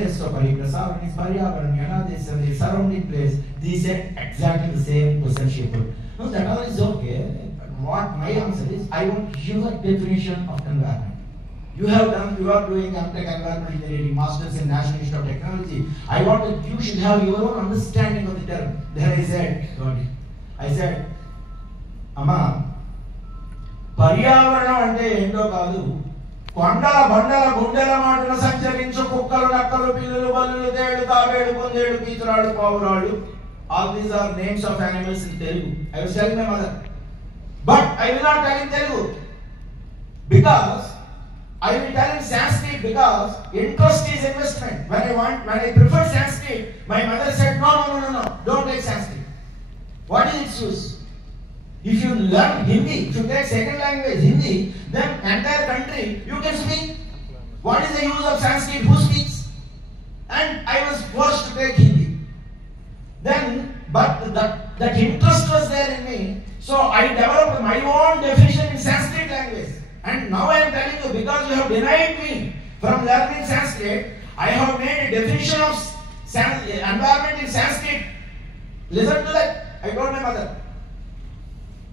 place, so Pariprasavan is Paryavaranyana, this is the surrounding place. These are exactly the same possession. No, that all is okay. What my answer is, I want your definition of environment. You are doing M.Tech Environmental Engineering, Masters in National Institute of Technology. I want that you should have your own understanding of the term. Then I said, Amma, Paryavarana ante endo kaadu, కొండల బండల గుండెల మాటలు సంచరించు కుక్కలు నక్కలు పిల్లులు బల్లులు తేళ్లు తాబేడు పొందేడు పీతురాడు పావురాడు. All these are names of animals in Telugu. I was telling my mother, but I will not tell in Telugu because I will tell in Sanskrit because interest is investment. When I prefer Sanskrit, my mother said no, don't take Sanskrit. What is its use? If you learn Hindi, if you take second language Hindi, then entire country you can speak. What is the use of Sanskrit? Who speaks? And I was forced to take Hindi. Then, but that interest was there in me, so I developed my own definition in Sanskrit language. And now I am telling you, because you have denied me from learning Sanskrit, I have made a definition of environment in Sanskrit. Listen to that. I told my mother.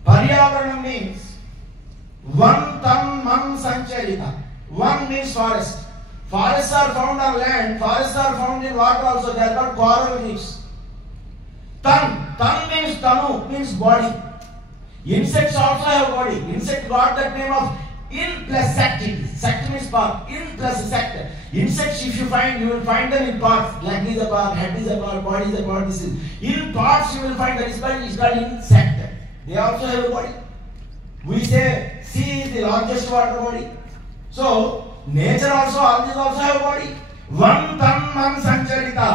Paryavarana means one tan man sancharita. One means forest. Forests are found on land. Forests are found in water also. They are called coral reefs. Tan means tanu, means body. Insects also have body. Insect got that name of in plus sect. Sect means part. In plus sect. Insects, if you find, you will find them in parts. Leg is a part, head is a part, body is a part. This is in parts. You will find that is called insect. They also have a body. We say sea is the largest water body. So nature also, all these also have a body. One tan man sancharita,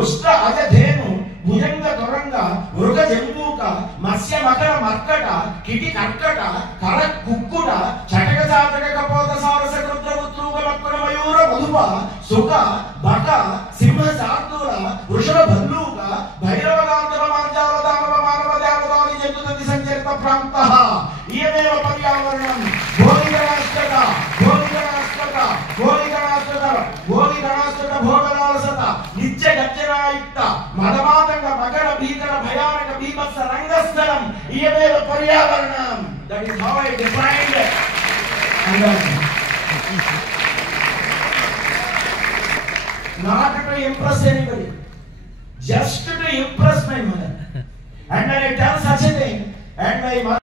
ushtra ajadhenu, bhujanga toranga, mruga jambuka, masya makara markata, kiti karkata, karak kukkuda, chataka chataka kapoda sarasa krudra utruga makkana mayura madhupa, suka, baka, simha sardura, vrushava bhalluka, bhairava gandhava marjala danava manava devadani jantudati sanjarita prantaha, iyameva paryavarnam, bhogiganastaka, భోగలాలసత నిత్య గర్జనాయుక్త మదమాతంగ మకర భీకర భయానక బీభత్స రంగస్థలం ఇయమేవ పర్యావరణం. That is how I defined environment. Not to impress anybody, just to impress my mother. And when I tell such a thing, and my mother